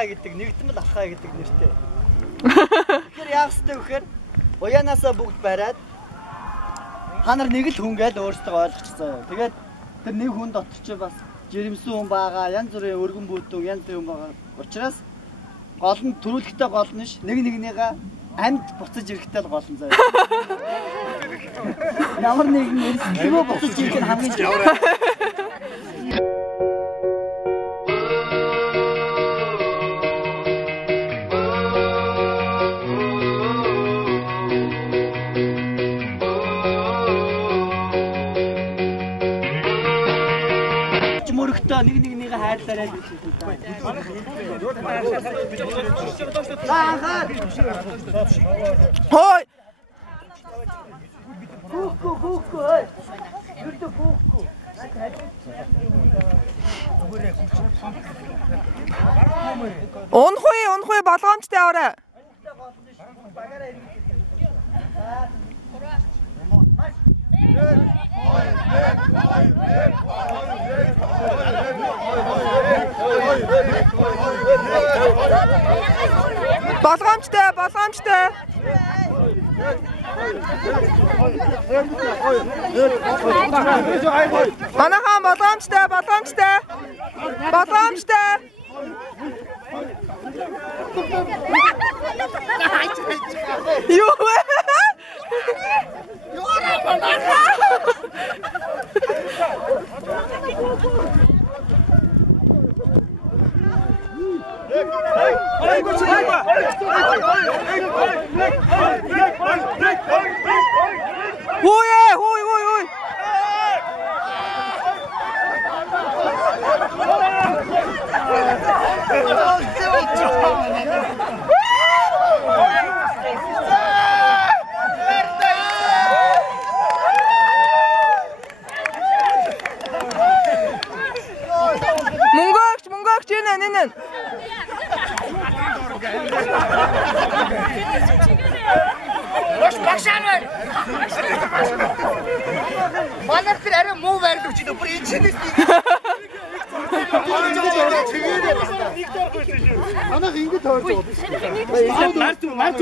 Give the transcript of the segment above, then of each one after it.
алхаа гэдэг, нэгдмэл алхаа гэдэг нэртэй. Тэгэхээр яах ёстой вэ гэхээр уяанаасаа бүгд бариад та нар нэг л хүн гэж өөрсдөө ойлгочихсон. Тэгээд тэр нэг хүн дотор ч бас жирэмсэн хүн байгаа, янз бүрийн өргөн бүтэн янз бүрийн хүн байгаа. Учраас гол нь төрүүлэхтэй гол нь ш нэг нэгнийгээ амьд буцаж ирэхтэй л гол нь заяа. Ямар нэгэн эрсдэлгүй буцаж ирэх нь хамгийн чухал. Мөрөгтэй нэг нэгнийгээ хайрлаарай гэж байна. Хой. Хүүхүү. Юрдэ хүүхүү. Унхуй болгоомжтой аваарай. Болгоомжтой. Манайхан болгоомжтой. Юу вэ? Хой. Мөнгөгч энэ. Багшаа. Манай тэр арай муу байрлал өгч дээ. Бүр энэ чинь. Манайх ингэж тойрч байгаа. Март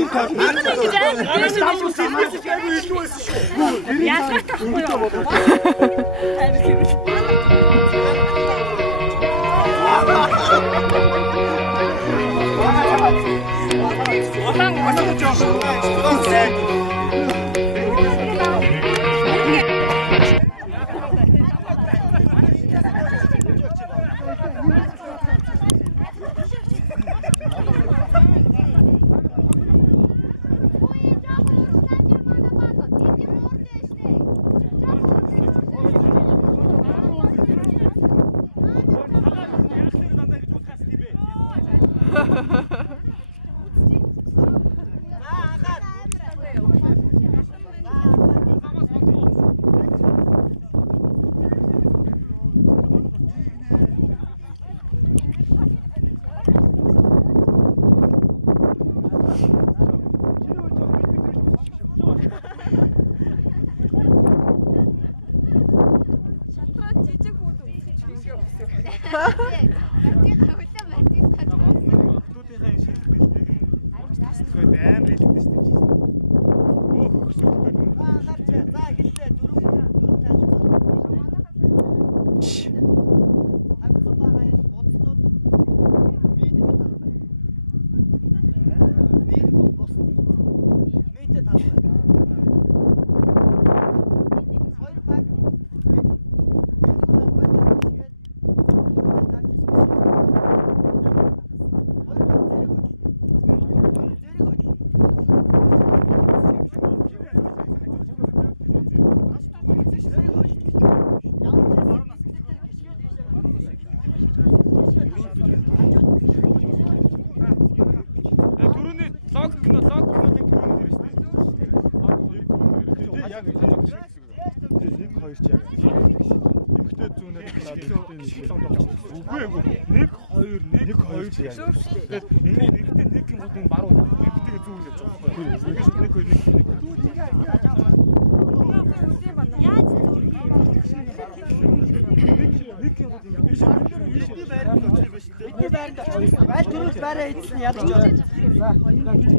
Бидний байранд очиж байна. Аль төрөнд байраа хийсэн ядаж байна.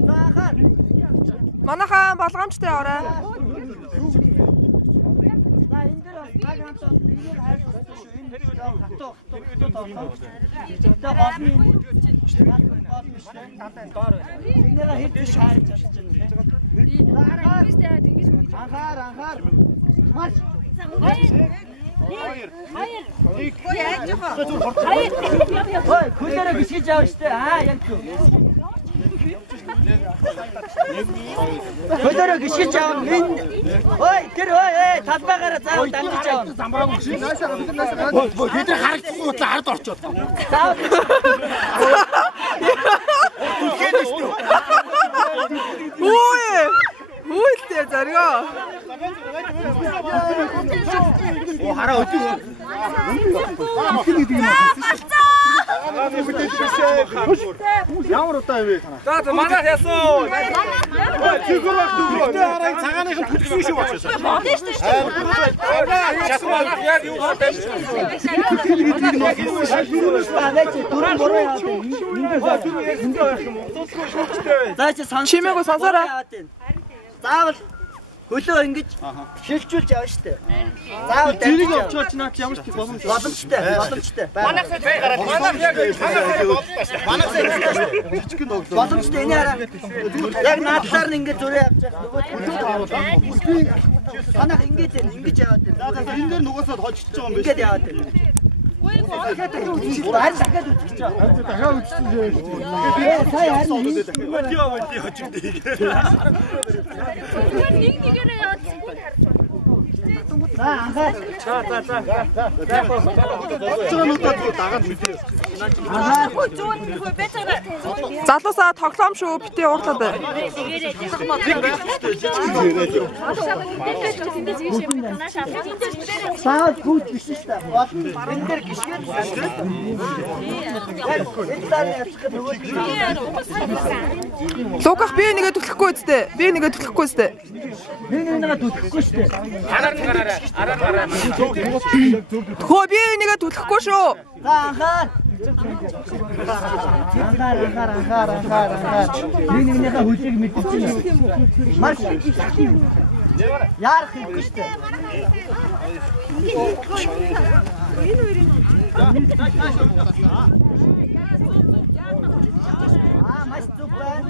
За анхаар. Манайхан болгоомжтой орой. За энэ дээр бас гаг хамтаа нэг хайр болсон шүү. Энэ хатуу тоглоом. Тэгээ голны энэгээ хэд биш харж чадж байна. Анхаар. Марш. Ой, хүлээрээ гисгэж аваа штэ. Яг шүү. Хүлээрээ гисгэж аваа. Ой, тэр талбайгаараа заавал дамжиж аваа. Замбраагүй шин наашаа бид харагдахгүй утлаа ард орчоод. Заавал. Хүйтэй заргаа. Оо хараа өдөө. Ямар удаа вэ танаа? За манайх ясуу. Зүгээр байх зүгээр. Хараа цагааных нь төлсөн шүү болчихсон. Яг юу хатаа. За чи сонс. Чимээгүй сонсоорой. Заавал хөлөө ингэж шилжүүлж явна штэ. Заавал тэрийг авчаач наач ямар ч боломжтой. Боломжтой. Манайх бай гараад. Манайх яг Боломжтой энэ хараа. Яг наадлаар нь ингэж зүрээ авч явах. Манайх ингэж яваад байна. За энэ дээр нугасаад хожиж байгаа юм биш. Ингэж яваад байна. Харин дахиад үзчих жоо. Дахиад үзсэн дээ. Сая харин Өдөө хожигдээ. Нэгнийгээрээ яваад бүгд харж байна. за анхаа. Цаануудад дагаад мэдээ. Залуусаа тоглоом шүү. Битээ уурлаад бай. Саад гүйт биш шүү дээ. Энэ дээр гიშгээд шүү дээ. Энэ дараа яцх нөгөө. Луках би нэгэ түлхэхгүй үстэ. Би нэгэ түлхэхгүй үстэ. Би нэгэ түлхэхгүй шүү дээ. араар. Хөө би нэгэ түлхэхгүй шүү. За анхаа. Анхаар. Би нэгнийхээ хөлийг мэдчихэв. Марш. Яарах хэрэггүй шүү дээ. Маш супер.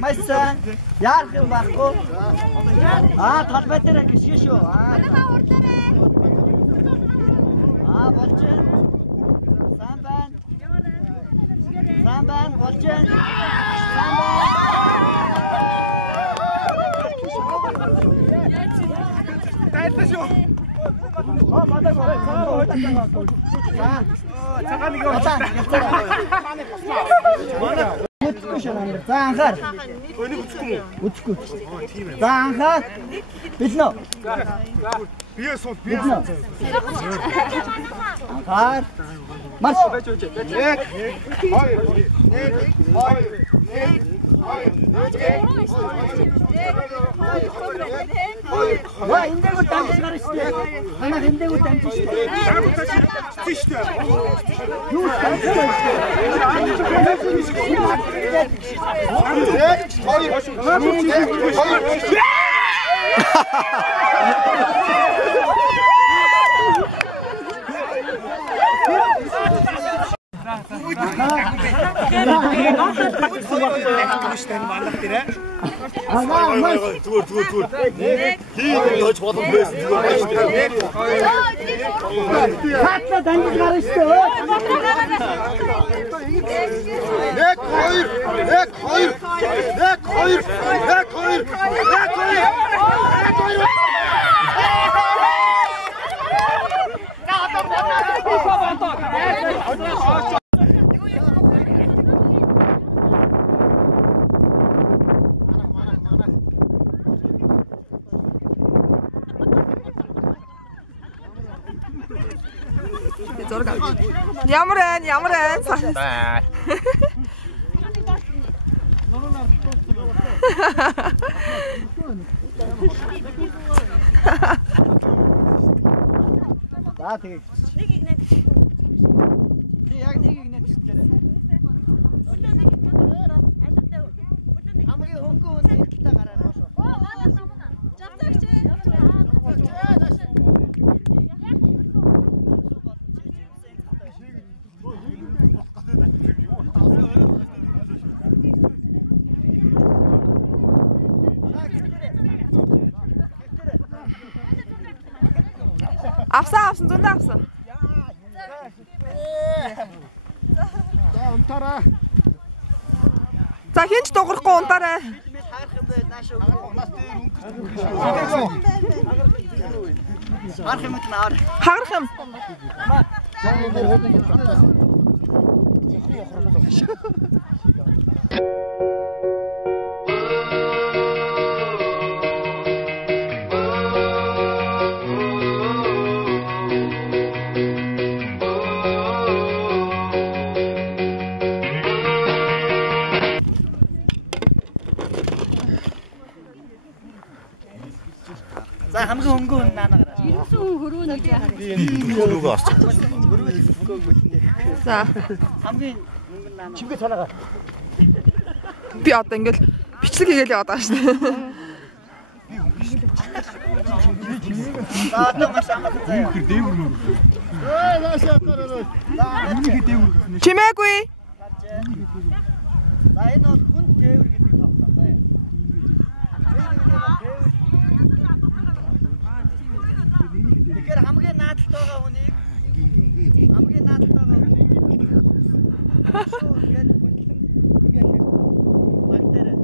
Майсан. Яарах юм байхгүй. Талбай дээр гიშгэ шүү. Болж байна. Самбан болж байна. Тайлбар шүү. Цагаан нэг За анхаар. Өнийг үзэхгүй мүү? Үзэхгүй. За анхаар. Билнэ. Бие суул. Анхаар. Марш. Ва эндэгүү дамжиж гарна шүү дээ. Танаа эндэгүү дамжиж шүү дээ. Юу Зүгээр. Хийж болох байсан зүгээр. хатла дамжиж гарна шүү дээ. Ямар байна? За. За тэгээ. Нэг игнэ. Тэг яг нэг игнэ гэжтэй. Хамгийн хөнгөн үнэтэй гараарай. Оо манай намна. Жавцагч. Авсан зөндөө авсан. За унтаарай. За хинч дуурахгүй унтаарай. Харах юм бай нааш уу. Нас дээр өнгөрсөн. Харах юм наар. Хагарах юм. За хамгийн хөнгөн хүн наана гараа. За Хамгийн хөнгөн наана. Чимгээ цаанаага. би одоо ингээл бичлэг хийгээл яваад байгаа шүү дээ. За одоо маш амгалан заяа. Наашаа гараа. Чимээгүй. За энэ бол хүн тээвэр гэдэг тоглоом заяа. Тэгэхээр хамгийн наадалтай байгаа хүнийг хамгийн наадалтай байгаа хүнийг гээд хүндлэн ингээ хийх. Багтаарай.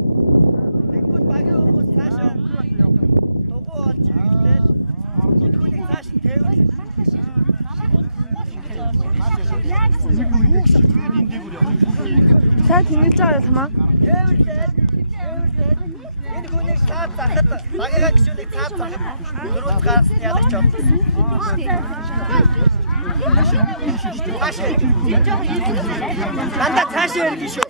Тэгвэл багийн хүмүүс цаашаа дугуй олж ирэхдээ энэ хүнийг цааш нь тээвэрлэх. Сайн тэнэж байгаа юм хамаа. Тээвэрлээд энэ хүнийг цаад захад багийнхаа гişүнийг цаад захад дөрөв гаргасан ядарч байна. Анда цаашаа ирэх шүү.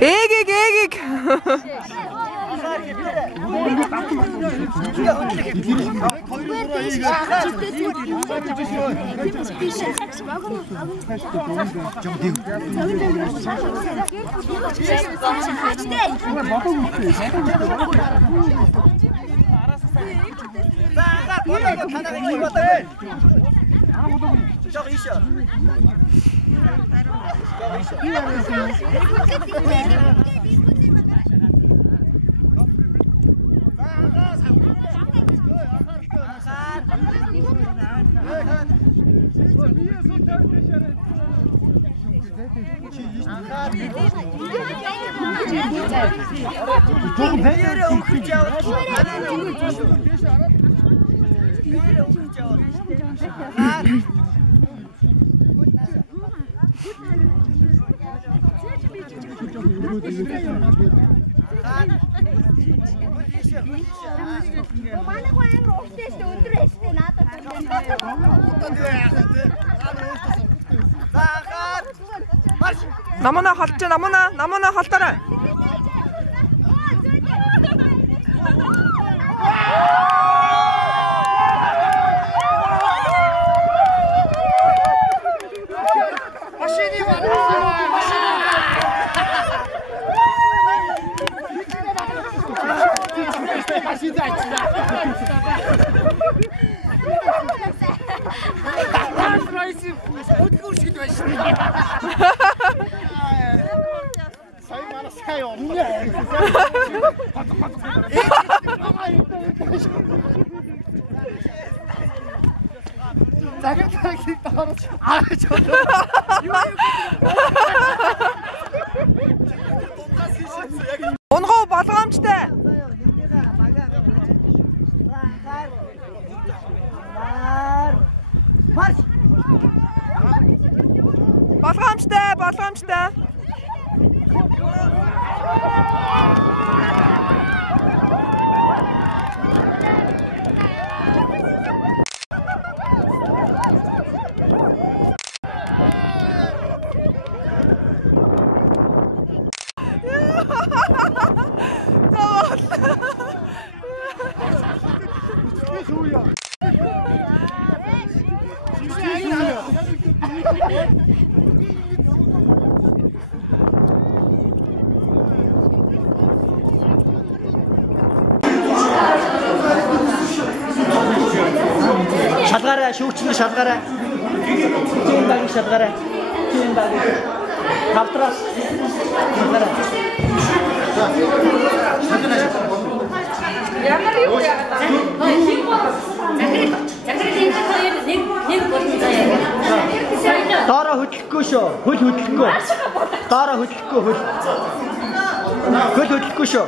Эгэг. Намана халж намана халтараа. Унгоо болгоомжтой. Марш! Болгоомжтой. Шалгаараа шүүгчнээ шалгаараа. Тийм баг шалгаараа. Тийм баг. Тавтраа. Шалгаараа. Ямар юу яагаад вэ? Доороо хөдлөхгүй шүү. Хөл хөдлөхгүй. Доороо хөдлөхгүй хөл. Хөл хөдлөхгүй шүү.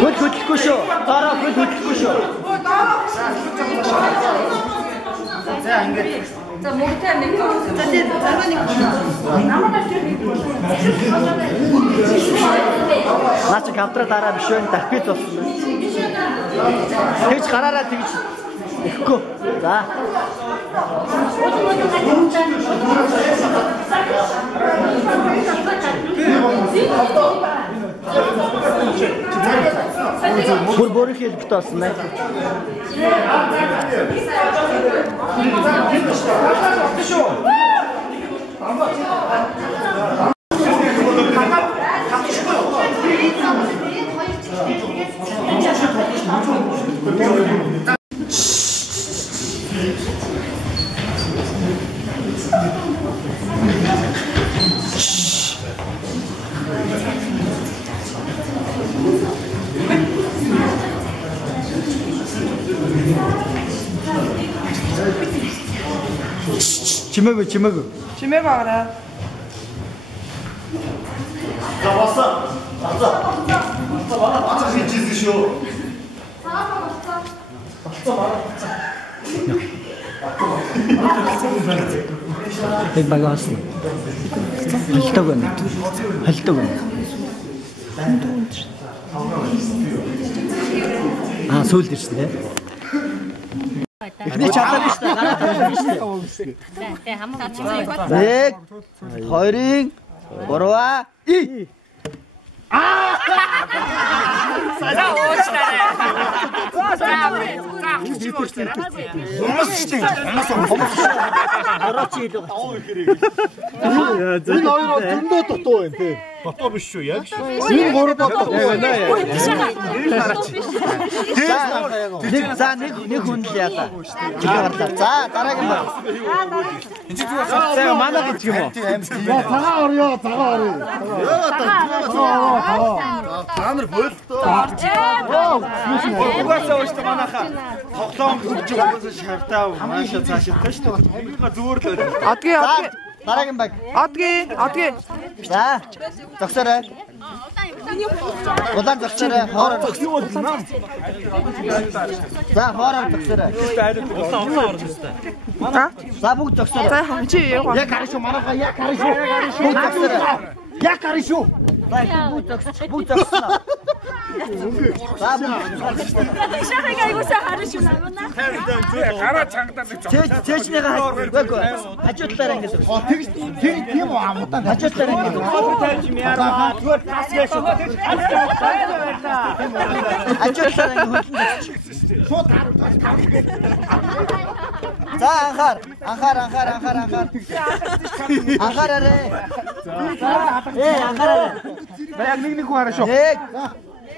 Хөл хөдлөхгүй шүү. Доороо хөл хөдлөхгүй шүү. За ингэж. За мөртэй нэг. За тийм дараа нэг. Наач кавтра дараа биш вэ? Дахпит болсон. Тэгж гараараа тэгж ихгүй. За. Бүр хэлбэт болсон нэ. Чимээгүй. Чимээ багаарай. За басаа. Басаа хийчихсэн шүү. Тэг багаас. Халтаг байна. Сүүлд ирсэн тийм. Эхний чатаар биш үү? Гараад ирсэн биш үү? Тэ хамаагүй чимээ. 1 2-ын 3-аа и. Энэ хоёр зөндөө дутуу байна тий. Дутуу биш шүү яг шүү. Энэ гурав дутуу байна яа. За нэг хүн л яалаа. За дараагийн баг. За манай гэж юм уу? Цагаан орё, цагаан орё. Та нар бойлтоо. Угаасаа ууш та манайхаа тоглоом хөгж угаасаа шавтаа маашаа цаашаа шүү дээ. Энийг зүгээр л байна. Одгийн. Дараагийн баг. Одгийн. За. Зогсоорой. Удаан зогсоорой. Хоороо. За хоороо зогсоорой. За бүгд зогсоорой. За чи яа. Яг харин шүү манайхаа яг харин шүү. Бүгд зогсоорой. Яг харин шүү. Бүгд зогсоорой. За Шахаг айгуусаа харна шүү наа. Гараа чангадаа нэг Чэчнийгээ хажуудлаараа ингэж. Тэгж тийм үү амуудаа Хажуудлаараа ингэж. Хажуудлаараа ингэж хөлн. шууд харагдаж За анхаар. Анхаараарэ. Анхаараарэ. яг нэг хүн хараа шүү. 1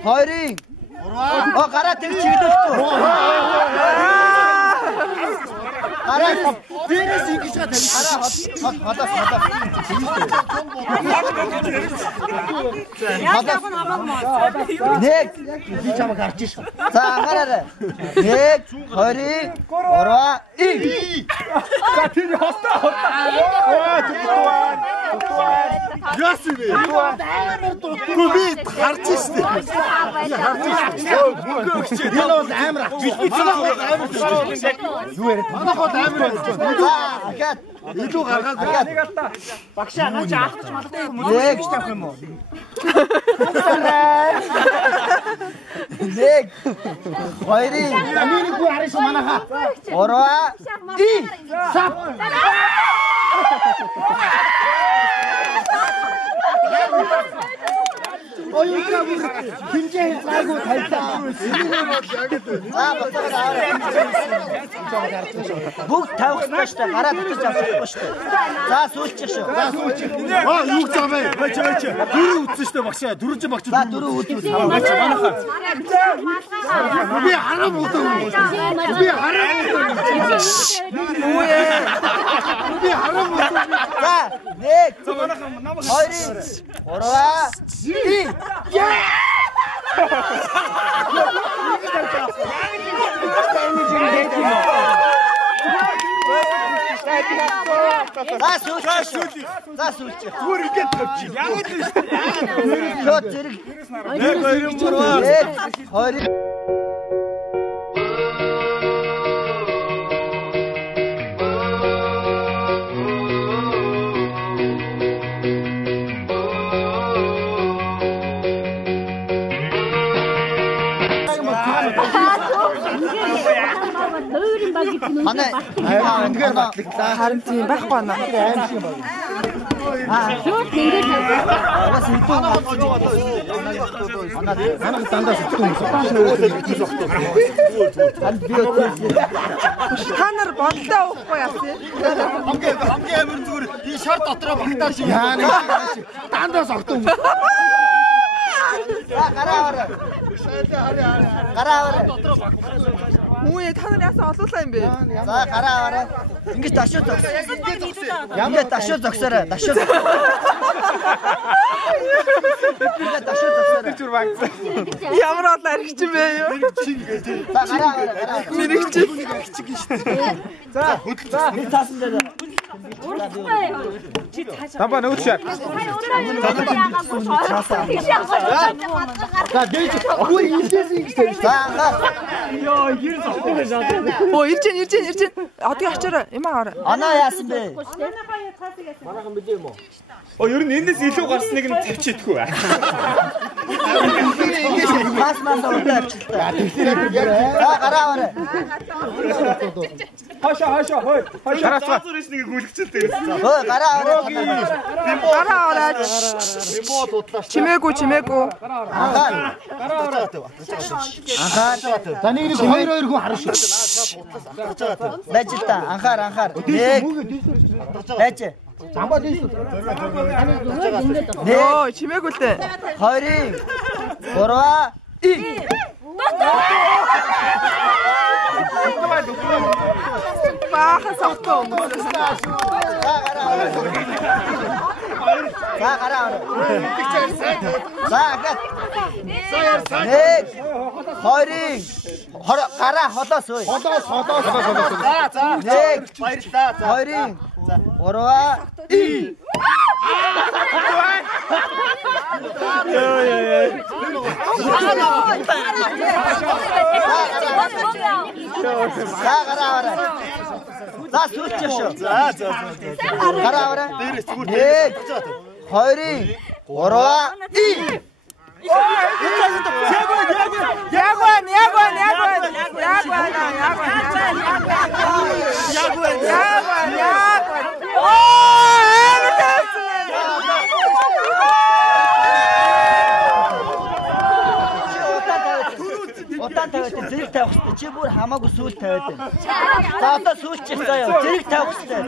2-ын 3 гараа тэр чиглүүлэхгүй. Гараа дээрээс ингэж гадаг. Гараа Нэг би чамд гарч ш. За анхаараарай. 1 2-ийн 3 и. За тэр хостоо. Яс юм бэ? Гүби харж штэ. Энэ бол амар ах. Юу яриад? Манайхад амар байна. Ахаад илүү гаргаад багшаа наач аахгүй малтай юм уу? Нэг тавих юм уу? Нэг 2-ийн Америкгүй харин шүү манайхаа 3 и. Сап. Оюутаа бүр хинжээ хэлгаагүй тайлаа. За боцоо. Бүгд тавихсан шүү дээ. Гараа татаж авчихгүй шүү дээ. За сүүлчих шүү. За сүүлчих. Юу гэж байгаа юм бэ? Дөрөв үтсэн шүү дээ багшаа. Дөрөв багч. За дөрөв үтсэн. Манайхаа. Би харам удаа. Би харам удаа. Би харам удаа. За нэг. Хоёрын. Ураа. За сүүлчих. Зүгээр ингээд тавьчих. Яг л шүү дээ. Шот зэрэг. Нэг хоёрын мураа. Хоёрын. Манай энэгээр батлаглаа. Харин тийм байхгүй байна. Шууд ингэж Бас хэдэн манай дандаа сэтгэн Та нар бодлоо уухгүй яасан. Хамгийн амар зүгээр энэ шар дотроо багтаа шиг. Дандаа согтсон. гараа. Үгүй та нар яасан олуулаа юм бэ? За гараа аваарай. Ингэж дашуу зогсоо. Ингээд дашуу зогсоорой. Дашуу. Ингээд дашуу зогсоорой. Ямар бол аригч юм бэ юу? За гараа аваарай. Мэрэгч. За нэг таасан дээр. Тамба нөөч. За дэж. Үгүй ийшээс ингэж. За анхаа. Оо ирж гин. Одыг ачаарай. Юм аарай. Анаа яасан бэ? Ер нь энэс илүү гарсныг нь тавьчихдаггүй бай. Бас удаа авчихлаа. За гараа аваарай. Хашаа хой. Шарацгаас нэг гүйлгчэлтэй. Хөө гараа аваарай. Гараа ороод. Чимээгүй. Анхаа. За нэг хоёр хүн харна шүү. Байж та анхаар. Нэг. Байж. Замбаа дийс. Оо чимээгүй л дээ. Хоёрын. Гурваа. Баахан согтоо. За гараа. За гад. Нэг. Хоёрын. Гараа холоос ой. За. Нэг. Баярлалаа. Хоёрын. Гурваа. За гараа аваарай. За сүүлчих шүү. За. Гараа аваарай. Нэг. Хоёрын. Гурваа. Утаан тавиад зэрэг тавих хэрэгтэй. Чи бүр хамаагүй сүүл тавиад байна. За одоо сүүлчих заяа. Зэрэг тавих хэрэгтэй.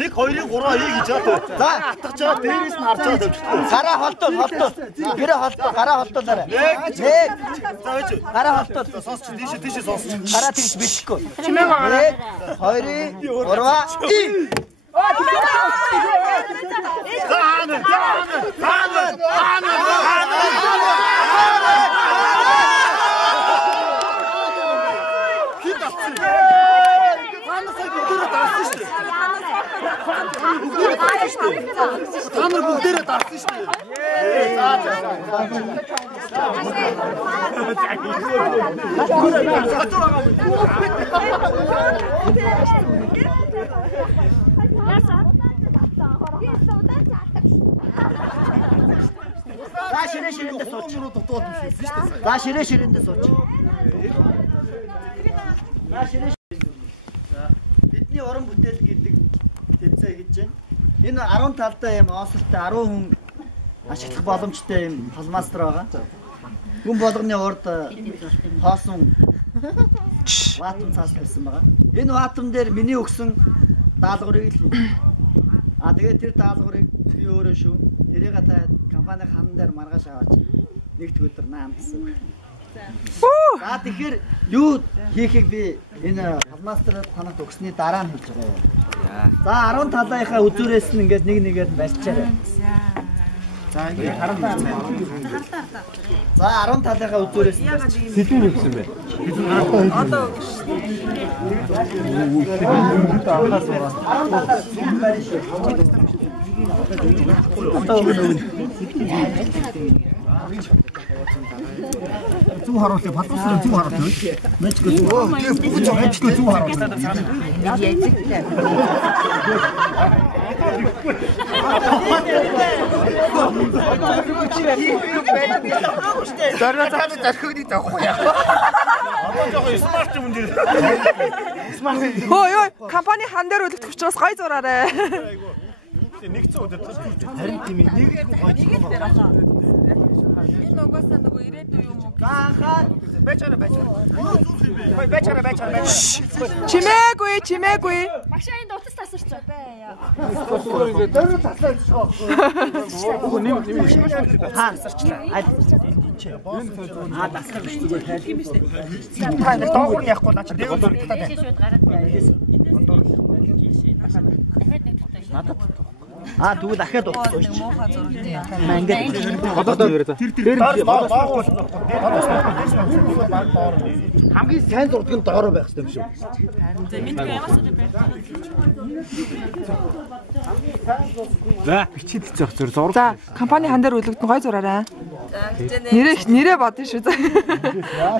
Нэг хоёрын гурваа гэж байгаа. За Атгаж байгаа дээрээс нь харж байгаа тавьчихгүй. гараа холтол. Гэрээ холтол. Гараа холтолаарай. Нэг. За байж. Гараа холтол. Сонсч тийшээ сонсч. Гараа тэгж бичихгүй. Чимээгүй. Нэг. Хоёрын. Гурваа. Тамар бүгдээрээ дарсан шүү дээ. За ширээ сууч. За ширээндээ сууч. За ширээ. Бидний уран бүтээл гэдэг тэмцээн хийж байна. Энэ 10 талдаа юм осолтой 10 хүн ашиглах боломжтой юм талмастер байгаа. Гүн болгоны урд хоосон ватум цаас байсан байгаа. Энэ ватум дээр миний өгсөн даалгаврыг л тэгээд тэр даалгаврыг би өөрөө шүү. Тэрийг та компани хаан дээр маргааш аваач. Нэгд өдөр наамдсан. За тэгэхээр юу хийхийг би энэ талмастер танад өгсөний дараа нь хийж байгаа юм. За 10 талынхаа үзүүрээс нь ингээд нэг нэгээр нь барьчаарай. За ингээд 10 талынхаа үзүүрээс нь Сэдвүү өгсөн бэ? Одоо Зүү харуулъя, батуусрын зүү харуулъя. Мэчгүй зүү. Мэчгүй зүү харуулъя. Дараа цаана зархигний таахгүй яа. Одоо жоохон смарт юм дээр. Хөөе, компани хан дээр үлдэх учраас гой зураарай. Нэгцэн өдөр харин тийм нэг гой юм байна. Энэ угаасаа нөгөө ирээдүй юм уу? Заахаа Бачара. Ой бачара. Чимээгүй. Машины утас тасарч байна. Дээр таслаа шүү. Доогор яахгүй наа чи дээгүүр тутаад Аа тэгвэл дахиад утсан шүү. Маа ингээд Хамгийн сайн зурдаг нь доороо байх хэрэгтэй юм шүү. За бичиж зах зүр зураг. За, компани хан дээр үлдэх гой зураарай. Нэрээ бодно шүү.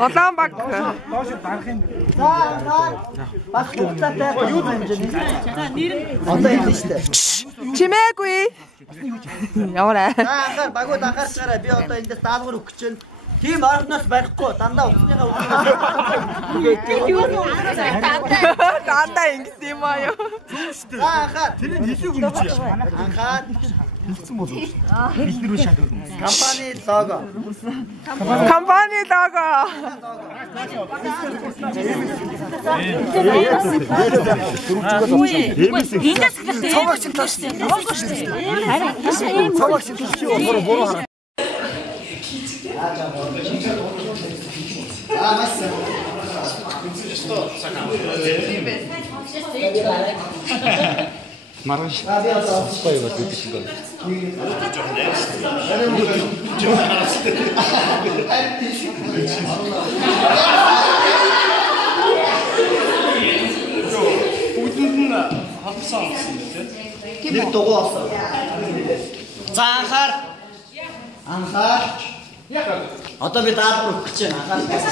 Улаан баг. баг хугацаатай юу хэмжээний. За нэр нь одоо юм шүү дээ. Чимээгүй. Яваарай. За анхаар багууд анхаарчаарай. Би одоо эндээс даалгавар өгөх гэж байна. Тийм ордноос барихгүй дандаа утасныхаа Дандаа ингэж юм аа юу. За анхаар тэр нь хэлээг юм чи. анхаар Хэлсэн болов уу? Хэлнэрүү шатав. компани лого. Компани лого. Эндээс хэлэх цогоо шиг тоош. Цогоо шүү дээ. Харин Цогоо шиг чи буруу хараа. Мараш. Спой вот это что. Нэг дугуй авсан. За анхаар. Одоо би даалгавар өгөх гэж байна. Анхаар.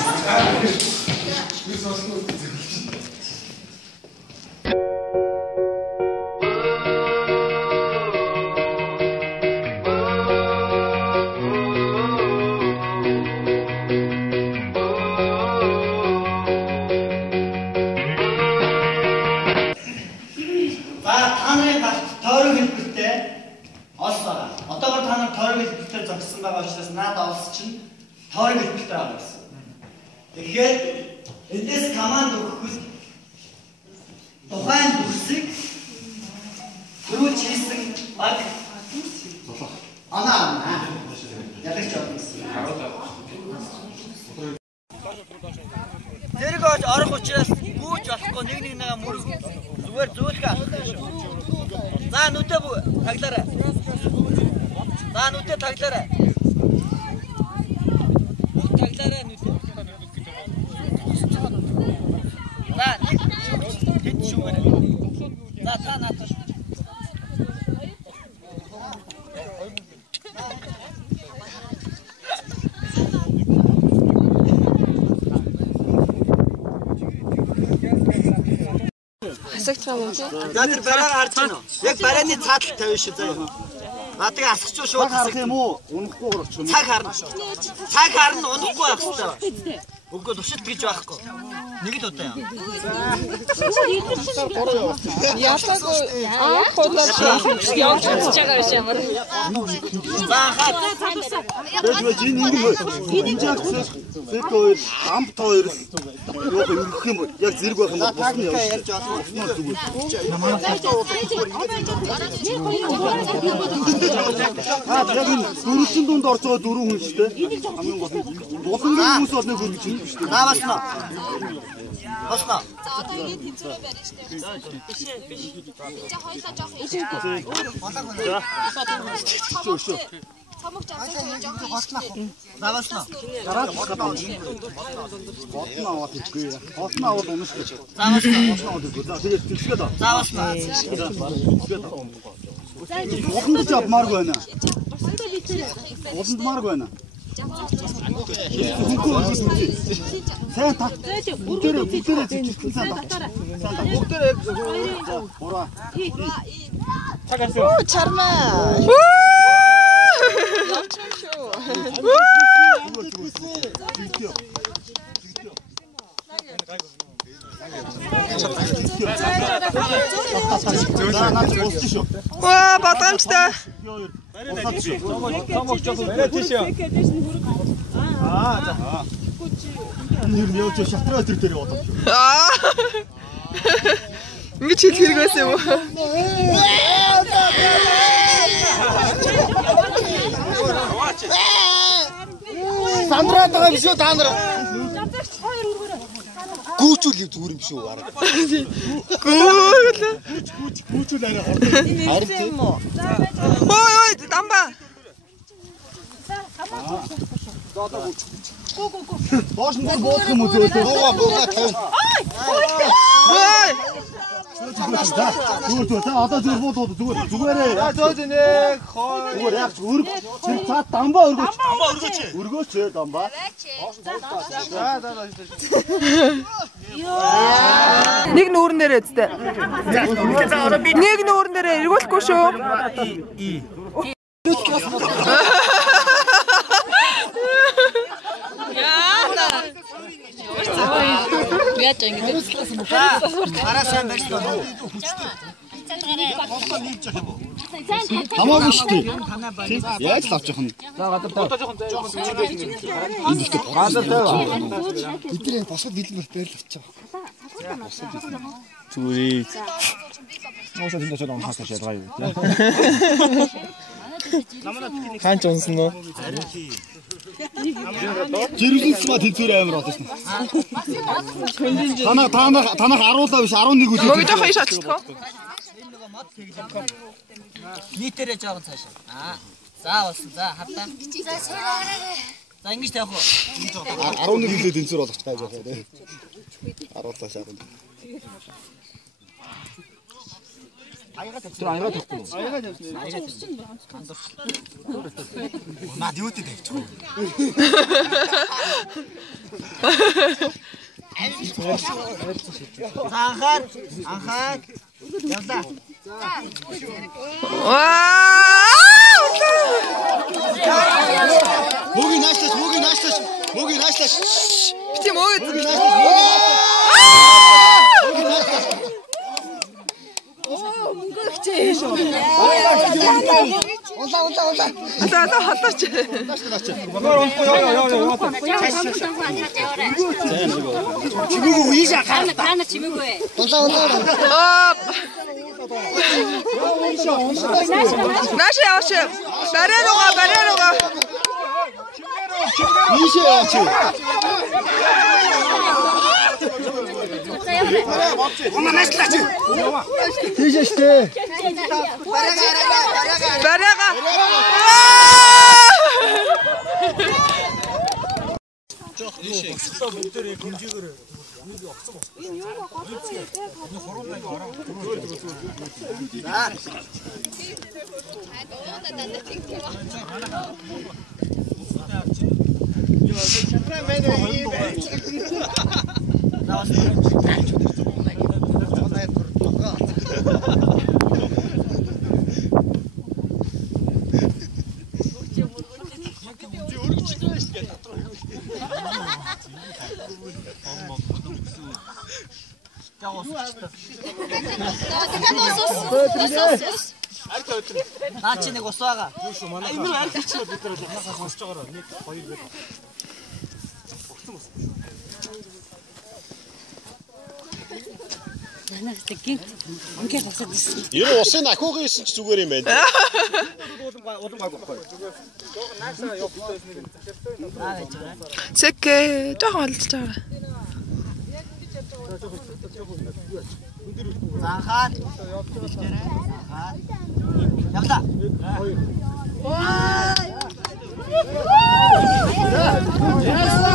Одоогор та нар тойрог хэлбэрээр зогссон байгаа учраас надад олс чинь тойрог хэлбэртэй байгаа гэсэн. Тэгэхээр эндээс команд өгөхөд тухайн дүрсийг түрүү хийсэн баг анаа ядагч байна. Зэрэг орох учраас гүйж болохгүй нэг мөрөг зүгээр зөөлхөө авах шүү. За нүдэ таглаарай. За нүдэ таглаарай. Таглаарай нүдэ. За нэг хэд шүүмээр. За та нааташ. За тэр бараа харж байна уу? Яг барааны цаатал тавина шүү заяа. Наадыг асах ч шууд асах юм уу? Унахгүй орох ч юм. Цаг харна. Цаг харна унахгүй байх хэрэгтэй. Үгүй төвшөлт гэж байхгүй. Нэгэд удаа юм. Ялаагүй хоолойч явж байгаа биш ямар. Тэгээд энэ ингэ зэкой амт хоёр юу ирэх юм яг зэрэг байх юм бол босны ярьж олно. яг энэ дөрөвчөн дунд орж байгаа дөрөв хүн шүү дээ. Хамгийн гол нь булангийн хүмүүс бол нэг хүн гэж юм шүү дээ. Нааваснаа. Басна. За одоо ингэ тэнцвэрээ барина штэ. Биш. За хоёлаа жоох юм. Цамог жоох юм. Нааваснаа. Хотно аваад ихгүй. Хотно аваад унах гэж. Зааваснаа. За тэгээд тэлсгээд аа. Зааваснаа. Уланд ч авмааргүй байна. Уланд мааргүй байна. Сайн тат. Бүгдээрээ зэвчилсэн сайн тат. Бүгдээрээ ураа. Оо чармаа. Явчихсан шүү. Ваа батамжтай. Нэр явж шатраа тэр дээр бодож. Ингэж хэл хэрэг байсан юм уу? Сандраад байгаа биш үү та нар? Гүүчүүл зүгээр юм шүү бараг. Гүүчүүл арай хордог. юм уу? Ой дамба. Доош нь боох юм уу зөөлөө? Бууга тавь. Ой. Зүгээр та одоо зүгээр буудууд зүгээрээ. Зөөж нэг хоо. Зүгээр яг өрг. Тэр цаад дамбаа өргөөч. Өргөөч дамбаа. Нэг нүүрэн дээрээ үстэ. Нэг нүүрэн дээрээ эргүүлэхгүй шүү. Яа. Яаж ингэ. Хараа сайн байсан уу? Хамаагүй шүү дээ. Яаж л авч явах нь? Бидний босод бэлмэр байл авчих. Зүрий. Моосоо тэнд очоод онхаас шалгаа юу. Хаач унсан уу? Жиргэлс ба тэнцвэр амир болчихсон. Танах аруулаа биш 11 үл. Мөгөж явах шалтгаан. Нийтээрээ жоохон цаашаа. За болсон. За хавтаа. За ингэж тавих уу? 11 үлээ тэнцвэр болгоч гайж байгаа тийм. Аруулаа шахах. Аяга тавьчих. Аяга тавьчих. Наад юу гэдэг тавьчих. Анхаар. Явлаа. Мөгийн наашлаш. Бити мөөд. Улаа. Одоо хатаач. Чимээгүй ийшээ хаана чимээгүй. Наша яваач. Барайруугаа. Ийшээ яваач. Унаачлаач. Тийшээ штэ. Барайга. Наа чи нэг ус байгаа. Энэ аль хийчихээ бид нар хасж байгаараа 1 2 гээд. Ер нь усын ахиугын исэн ч зүгээр юм байна. Улам гайгүй. Наашаа явахтай нэг захиртай. Цэкэ жоохон олж байгаа. Заахаад. Явлаа.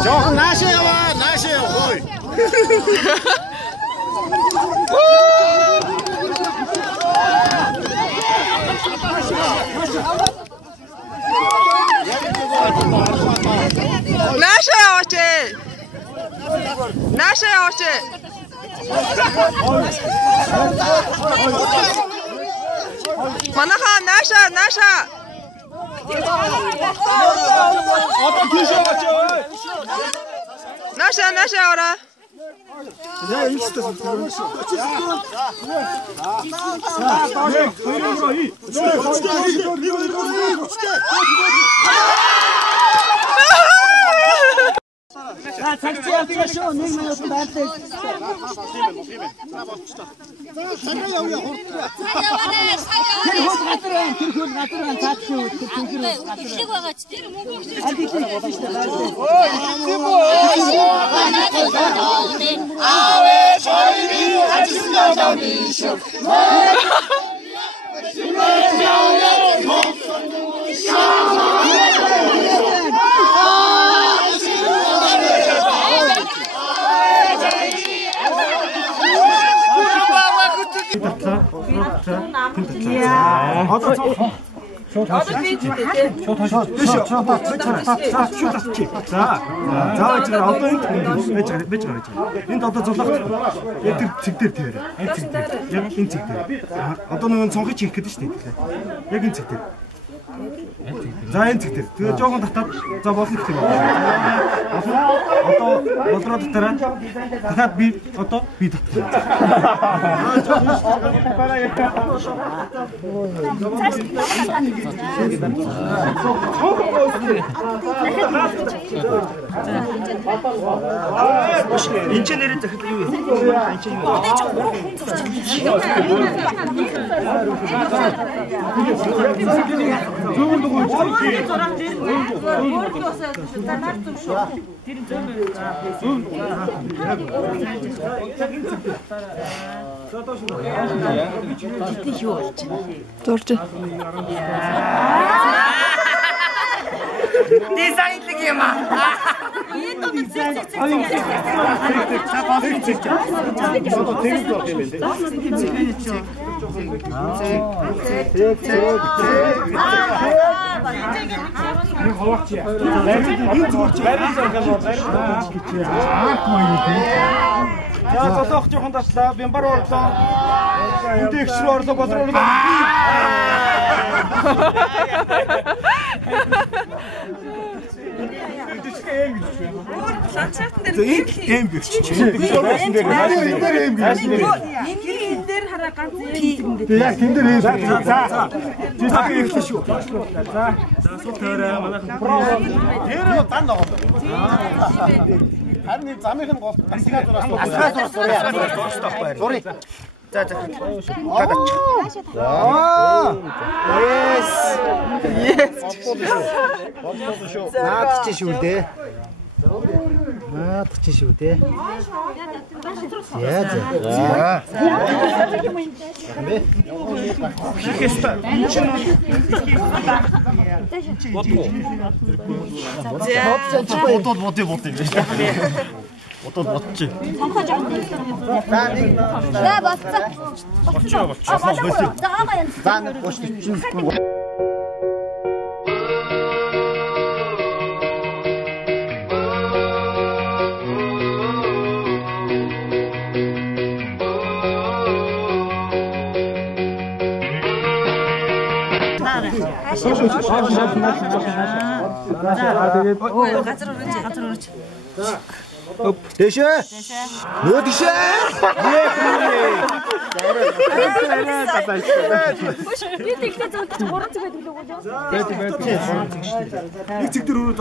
Жоохон наашаа яваа, наашаа яваа. Наша яваач. Наша яваач. Манаха наша. Наша яваа. Я институт. За энэ цэгтэр. Тэгээ жоохон татаад за болно гэх юм. Одоо болроо татараа. Дахиад би одоо би татах. Энд ч нэрээ захид юу юм? Энд ч юу? Дизайнлэг юм аа. За золоох жоохон таслаа. Бямбар орлоо. Энд ихшрүү орлоо бодроо. Эм гэж чинь. Энэ дээр хараа ганц юм. Яг тэн дээр за. Чи та ихлээ шүү. За сул төрөө манайхан. Тэр дан байгаа. Харин замынх нь гол асгаа зураа. За. Yes. Наад чи шүү дээ. Наад чи шүү дээ. Яа за. Хийхээстэй. Бодод юм байна. Бодод бодчих. Сонхож авах. За болцоо. Болчихоо. За байгаа юм. За нэг 30 Дэшээ. Нөө дэшээ. Би тэгтээ зөвхөн 3 цаг байдаг л үү? Нэг цэг дээр өрөө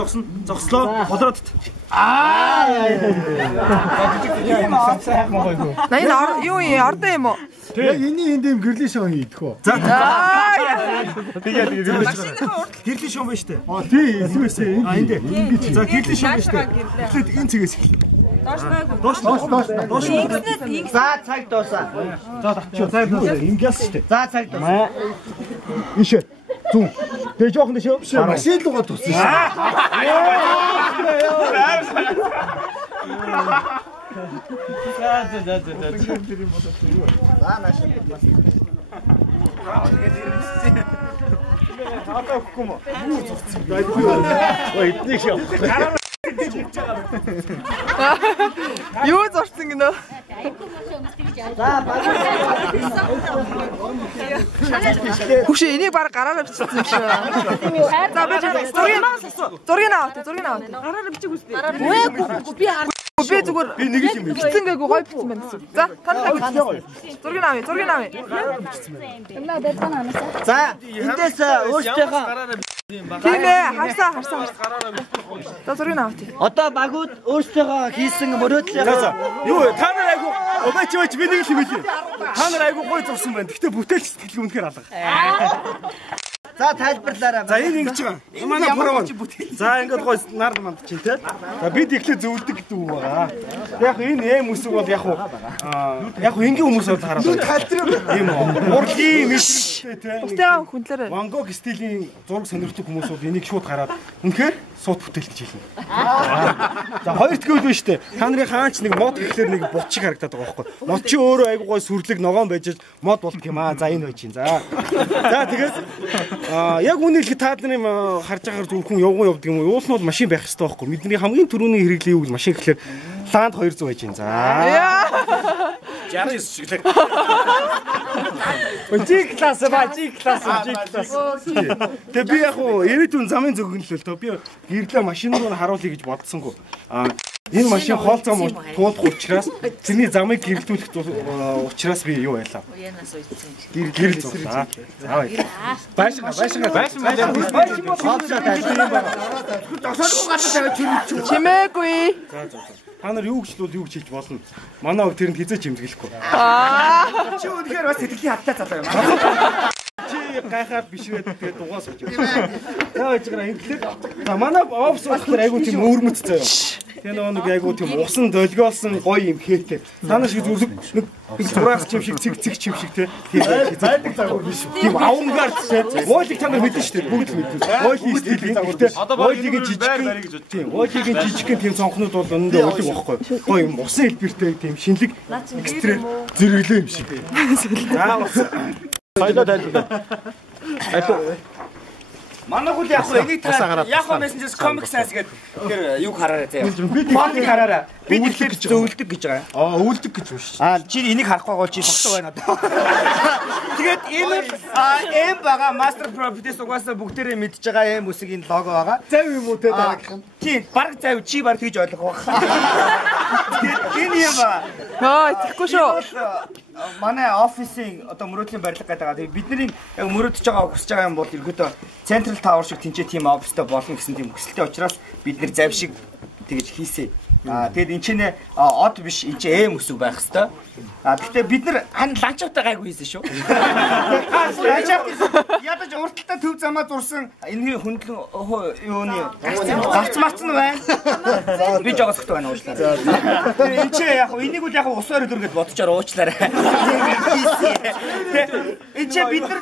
зогслоо. Болоод. Наа юу ордоо юм уу? Яг энэний энд юм гэрлийн шоу хийдэх үү? За. Тэгээд гэрлийн шоу байна штэ. Тий, эсвэл энд. За гэрлийн шоу байна штэ. Тэгэхэд энэ цэгээс эхэллээ. Доош. За цаг дуусаа. За татчих. Цаг дуусаа. Ингээс штэ. За цаг дуусаа. ишээ. Зүн. Тэгээ жоохон дэшөө. Машин лугаа туссан шүү. Юу зурсан гинөө? Хүүшээ энийг баг гараараа бичсэн юм шиг. За би зургийг аваад. Гараараа бичих үстэй. Би зүгээр би нэг юм бичсэн гээгүй гоё бичсэн байна гэсэн. За тань зургийг авъя. За эндээс өөртөөхөө тийм ээ харсаа. За зургийг аваад. одоо багууд өөртөөхөө хийсэн мөрөөдлөө. Юу та нар айгу обач би нэг юм хэлье. Та нар айгу гой зурсан байна. Гэтэ бүтээлч сэтгэл үнэхээр алга. За тайлбарлаарай. За энэ ингэж байгаа. Манай програм. За ингээд гой нард манд чинь те. За бид ихлэ зөвлөдөг гэдэг үг байгаа. Яг энэ эм үсэг бол яг энгийн хүмүүс бол хараад байна. Ийм урлагийн мэдлэгтэй те. Бусдаа хүндлээрээ. Ван Гог стилийн зураг сонирхдаг хүмүүс бол энийг шууд хараад үнэхээр суут бүтээл гэж хэлнэ. За хоёр дахь үйл нь шүү дээ. Та нарын хаач нэг мод гэхлээр нэг бут шиг харагдаад байгаа байхгүй. Мод чи өөрөө айгуу гой сүрлэг ногоон байж мод болт юм аа. За энэ байж чинь. За тэгээд яг үнэ хэлэхэд та нарын харж байгаагаар зөвхөн явдаг юм уу? Уулын бол машин байх хэрэгтэй байхгүй. Бидний хамгийн түрүүний хэрэглээ юу гэж машин гэхлээр ланд 200 байж чинь. За 69 шиг л. Жиг класс. Тэгээ би яг уу ирээдүйн замын зөвгөнлөл тоо би гэрлээ машин руу харуулъя гэж бодсонгүй. Энэ машин хоол зам туулах учраас тэрний замыг гэрэлтүүлэх учраас би юу байлаа. Гэрэл зурлаа. За баяшгаа. Чимээгүй. За. Та нар юу гэж хэлж болно. Манай өв тэрэнд хизээч хэмжиглэхгүй. Чи үнэхээр бас сэтгэлийн хаттай залуу юм. Чи гайхаад биш вэ тэгээд дугаас гэж. Яа гэж гэрэ ингэлээ. За манай офс болохоор айгуу тийм өөрмөц заяа. Тэгээ нэг айгуу тийм усан долгиолсон гоё юм хээтэй. Та нар шиг зүрх нэг зурагч юм шиг цэг чим шиг те. Тийм зайдаг загвар биш. Тийм авангард те. Войлыг та нар мэдэн шүү дээ. Бүгд л мэдэн. Войлын стил гэхдээ войлын жижиг. Тийм войлын жижиг тийм цонхнууд бол өндөө өлөг واخхой. Гоё юм усан хэлбэртэй тийм шинэлэг экстрем зэрэглээ юм шиг. За бас Хайдаа тайлбар. Манай хөл яг энийг яг мессенжерс комик сайс гэдэг юг хараарай заяа. Комик хараарай. Би тэгэхээр зөвлөдөг гэж байгаа. Өвлдөг гэж байна шүү. Чи энийг харахгүй бол чи тогтоо байна одоо. Тэгээд энэ эм байгаа Master Properties угаасаа бүгдээрээ мэдж байгаа эм үсгийн лого байгаа. Зав юм уу те дараагийнх нь. Тийм, баг зав чи баг тэгж ойлгох байх. Тэгээд энэ юм аа. Тэгэхгүй шүү. Манай офисын одоо мөрөөдлийн барилга гэдэг байгаа. Бидний яг мөрөөдөж байгаа хүсэж байгаа юм бол ерөөдөө Central Tower шиг тэнцээ тийм офистай болно гэсэн тийм хүсэлтэй учраас бид нэр зав шиг тэгж хийсэн. Тэгэд энэ чинь од биш энэ чинь эм үсэг байх хэвээр. Гэхдээ бид нар ландшафтаа гайгүй хийсэн шүү. Ядаж урталтай төв замаа зурсан энэ хөндлөн юуны гарц марц нь байна. Би жогоос хөтөө байна уучлаарай. Энэ чинь яг энийг үл яг ус орой дүргээд бодчоор уучлаарай. Энэ чинь бид нар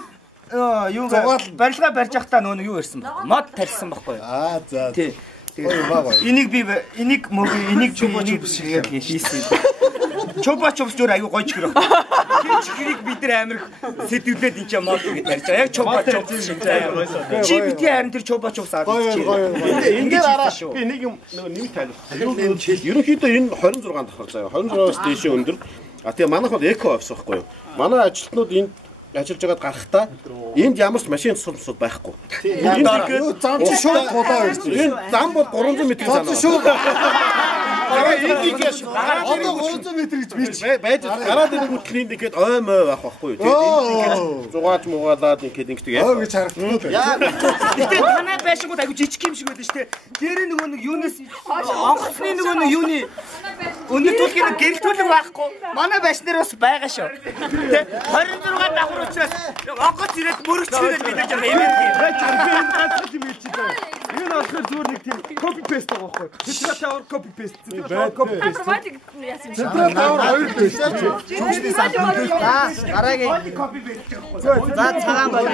юу барилга барьж явахдаа нөө юу ирсэн бэ? Мод тарьсан байхгүй юу? За. Тий. Энийг би энийг хийсэн. Чоба чобс зөөр аюу гойч гэрэх. Тэрийг бид нар амир сэтвлээд энэ ч мод гэж ярьж байгаа. Яг чоба чобс шиг заяа. Чи бити харин тэр чоба чобс аа. Ингээд араа би нэг юм нэг тайлбар. Ерөнхийдөө энэ 26 давхар заяа. 26-аас дээш өндөр. Тэгээ манайх бол эко офис байхгүй юу? Манай ажилтнууд энд ажиллаж байгаад гарахтаа энд ямар ч машин тусал байхгүй. Зам чи шууд тулаа байсан. Энэ зам бол 300 м зам. Ингээс одоо 300 м гэж бич байж гараад ирэх хөтөл ингээд ой мой байх байхгүй юу. Тэгээд зугааж муугаалаад ингээд ингэдэг яа. гэж харагддаг. Гэтэ танай байшингууд аягүй жижиг юм шиг байдаг шүү дээ. Гэрээ нөгөө нэг юунаас онгоцны нөгөө нэг юуны өнөтөлгийн гэрэлтүүлэг байхгүй. Манай байшнаар бас байгаа шүү. Тэ 26 давхар учраас онгоц ирээд мөрөгчлээд бид нар юм юм. Энэ ганцхан юм хэлж байгаа. Энэ болохоор зүгээр нэг тийм copy paste байгаа байхгүй. Цэтрал тавар copy paste. Цэтрал copy paste. Автоматик яасан юм шиг. Цэтрал тавар 2 paste. Дараагийн Copy paste байхгүй. за цагаан байна.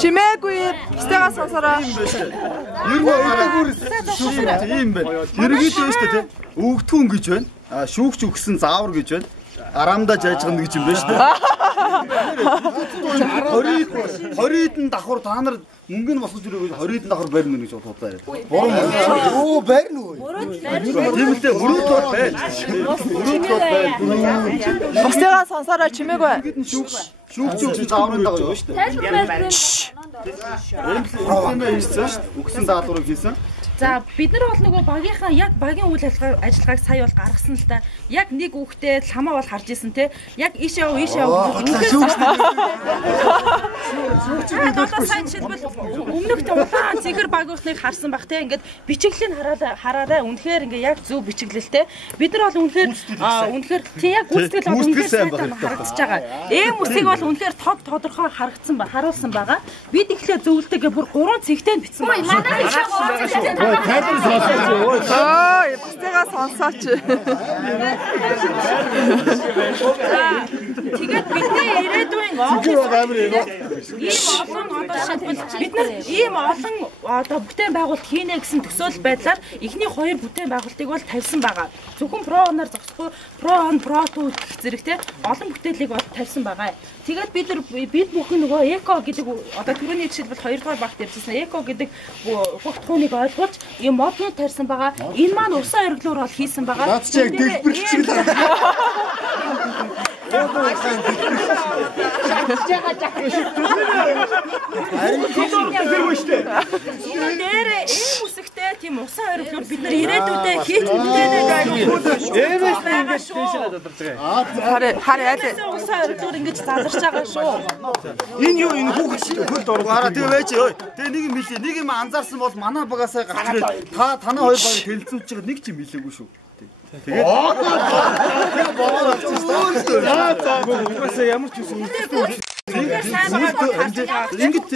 Чимээгүй стега сонсороо. Ер нь өөдөгөр Ийм байна. Хэрэгэд байна шүү дээ. Өгдгүн гэж байна. Шүүгч өгсөн заавар гэж байна. Арамда жайжгана гэж юм байна шүү дээ. 20 давхар та нар мөнгө нь босгож өрөөгөө 20 давхар барьна гэж бодлоо яриад. оо байрна уу? Тийм л дээ. Мөрөд бод байна. Стега сонсороо чимээгүй. Шүүгч өгсөн зааврын дагуу шүү дээ. Тайлбар Өгсөн даалгаврыг хийсэн. За бид нар бол нөгөө багийнхаа яг багийн үйл ажиллагааг сая бол гаргасан л да. Яг нэг үхтэй ламаа бол харж исэн те. Яг иш яв одоо сайн жишээлбэл өмнөх улаан цэгэр багийнхныг харсан бах те. Ингээд бичиглэлийг хараарай. Үнэхээр ингээ яг зөв бичиглэлтэй. Бид нар бол үнэхээр тий яг гүйцэтгэл бол үнэхээр сайн харагдаж байгаа. Эм үсгийг бол үнэхээр тодорхой харагдсан харуулсан байгаа. Бид ихлэ зөвлөлтөг бүр 3 цэгтэй бичсэн байна. Манай Тайлбар сонсооч. Ой, стега сонсооч. тэгээд бидний ирээдүйн бид нар ийм олон одоо бүтээн байгуулалт хийнэ гэсэн төсөөл байдлаар эхний 2 бүтээн байгуулалтыг бол тавьсан байгаа. Зөвхөн про-оноор зогсохгүй про-он, про-2 гэх зэрэгтэй олон бүтээлийг бол тавьсан байгаа. Тэгээд бид бүхэн нөгөө эко гэдэг одоо түрүүний жишээлбэл 2 дугаар багт ярьжсэн эко гэдэг бүхтхүүнийг ойлгуулж ийм модны тарьсан байгаа. Энэ маань усан оргилуур бол хийсэн байгаа. Наад чи яг дэлбэр чиг л. Нэрээ ийм үсэгтэй тийм усан оргилуур бид нар ирээдүйдээ хийх бүтээдэг Хараа аль. усан оргилуур ингэж задарч байгаа шүү. Энэ юу энэ хүүхэд хөл дургаараа Тэгээ байж ой. Тэгээ нэг юм хэлээ. Нэг юм анзаарсан бол манай багасаа гарч ирээд танаа хоёр баг хэлэлцүүлж байгаа нэг ч юм хэлээгүй шүү. Тэгээд угаасаа ямар ч үсэн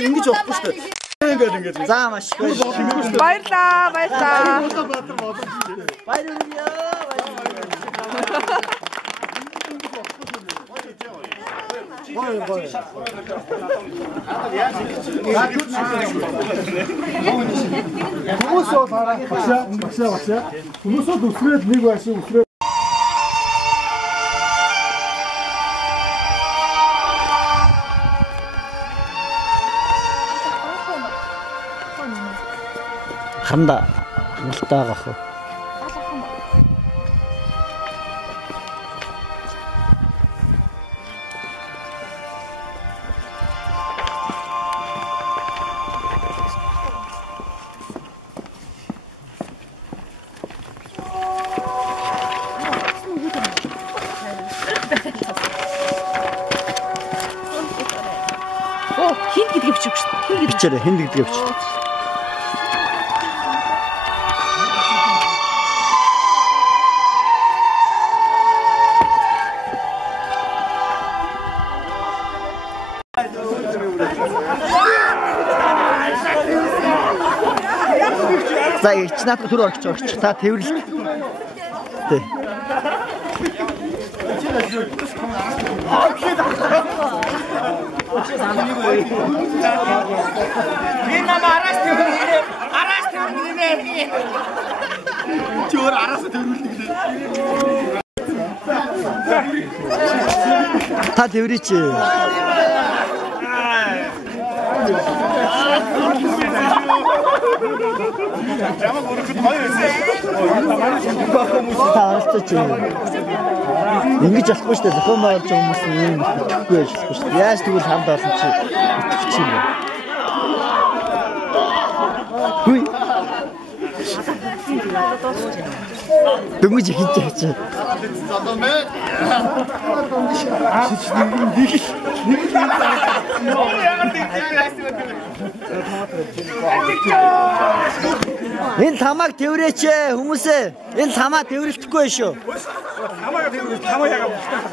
ингэж болохгүй шүү дээ. Ингээд за маш их Баярлаа. Хүмүүс бол хараа багшаа. Хүмүүс бол үсрээд нэг байшин үсрээд хангалттай байгаа хөө. Хин гэдгийг бичих шүү дээ. Бичээрэй хэн гэдгийг бич. За ичнат түр орч та тэрвэрлээ. Тэ. Энэ араас тэрвэрлээ. Чөөр араас тэрвэрлээ. Та тэрвэрч. Жамаг өрөхөд хоёр байсан. Таарч. Ингэж болохгүй шүү дээ. Зохион байгуулж байгаа хүмүүс ийм итгэхгүй байж болохгүй шүү дээ. Яаж тэгвэл хамт олон чи итгэж юм бэ? Хүй. Дөнгөж хийж яач. Энэ тамаг тэрвэч хүмүүсээ. Энэ тамаа тэрвэрлэхгүй шүү. Тамаа яагаад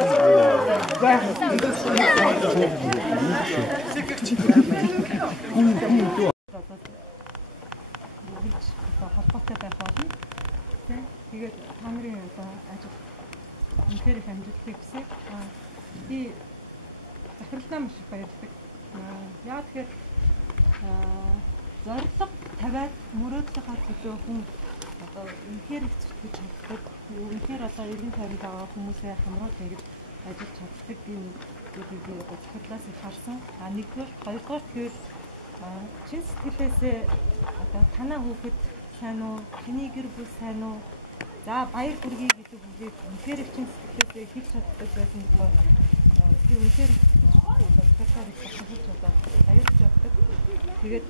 холбоотой байх болно. Тэгээд та нарын одоо ажил үнэхээр их амжилттай гэсэн. Би захирлаа маш их баярлагдав. Яа тэгэхээр зорилго тавиад мөрөөдлийнхаа төлөө хүн одоо үнэхээр их зүтгэж чаддаг. Үнэхээр одоо 90-50 байгаа хүмүүсээ хамруулж ингэж ажиллаж чаддаг юм гэдэг би одоо захирлаас их харсан. Нэгдүгээр, хоёрдугаар тэгэхээр чин сэтгэлээсээ одоо танаа хүүхэд сайн уу, чиний гэр бүл сайн уу, за баяр хүргэе гэдэг үгийг үнэхээр их чин сэтгэлээсээ хэлж чаддаг байсан болохоор би үнэхээр захирлаар их бахархаж одоо баярлж явдаг. Тэгээд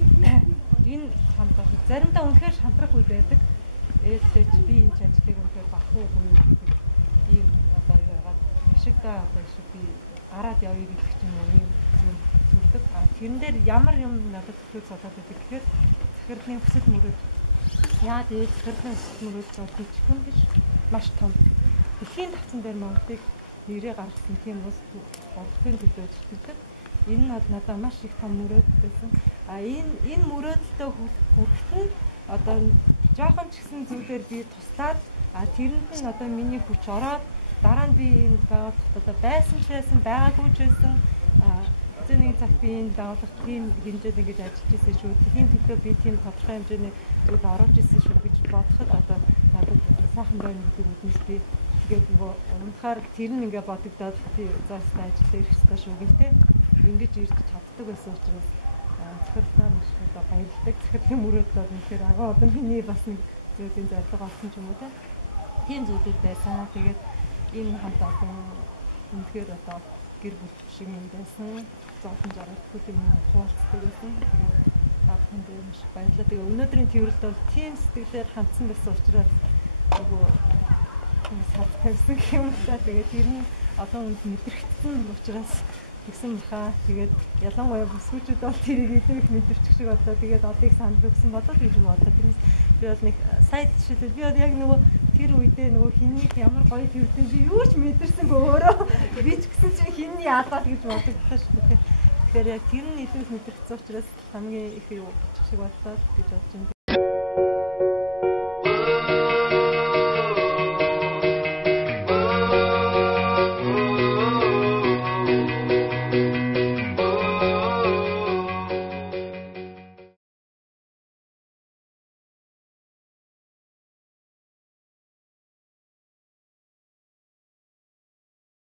энэ хамтаа заримдаа үнэхээр шантрах үе байдаг. Ээлжиж би энэ ажлыг үнэхээр бах уу буюу гэдэг ийм одоо яагаад ашигдаа одоо шиг би гараад явъя гэдэг ч юм уу ийм юм зүгдэг. Тэрэн дээр ямар юм надад төгөөд цолоод байдаг гэхээр захирлын хүсэл мөрөөд. Яа тэгээд захирлын хүсэл мөрөөд болчихсон гэж маш том. Дэлхийн тавцан дээр Монголыг нэрээ гаргасан тийм ус бодлогын төлөө зүтгэдэг. Энэ нь надад маш их том мөрөөд байсан. Энэ мөрөөдөлтөд хүрэхэд нь одоо жоохон ч гэсэн зүйлээр би туслаад тэрэнд нь одоо миний хүч ороод дараа нь би энэ байгууллагт одоо байсан байгаагүй ч байсан хэзээ нэг цаг би энэ байгууллагт тийм хэмжээнд ингэж ажиллаж ирсэн шүү. Тэхийн төлөө би тийм тодорхой хэмжээний зүйл оруулж ирсэн шүү гэж бодоход одоо надад сайхан байна гэдэг үгнээс би тэгээд нөгөө унтахаар тэр нь ингээ бодогдоод би заастаа ажиллаж ирэх хэрэгтэй шүү гэлтэй ингэж ирж чаддаг байсан учраас захирлаа маш их одоо баярлалаа. Захирлын мөрөөдлөө үнэхээр агаа одоо миний бас нэг зүйлийн зорилго болсон ч юм уу тийм зүйлүүд байсан. Тэгээд энэ хамт олон үнэхээр одоо гэр бүл шиг юм байсан. Зовлон жаргал бүхэн хуваалцдаг байсан. Тэгээд таахын дээр маш баярлалаа. Тэгээд өнөөдрийн төвөрлөлд бол тийм сэтгэлээр хандсан байсан учраас нөгөө сав тавьсан юм да. Тэгээд тэр нь одоо үнд мэдрэгдсэн учраас тэгсэн баха. Тэгээд ялангуяа бүсгүүчүүд бол тэрийг илүү их мэдэрчих шиг бодлоо. Тэгээд одыг санал өгсөн бодоод гэж бодлоо. Тэрнээс би бол нэг сайд жишээлбэл би бол яг нөгөө тэр үедээ нөгөө хиннийг ямар гоё төвдөн би юу ч мэдэрсэнгүй өөрөө. Би ч гэсэн чинь хинний яагаад гэж бодогдсон шүү дээ. Тэгэхээр яг тэр нь илүү их мэдэрсэн учраас хамгийн их юу шиг бодлоо гэж бодож байна.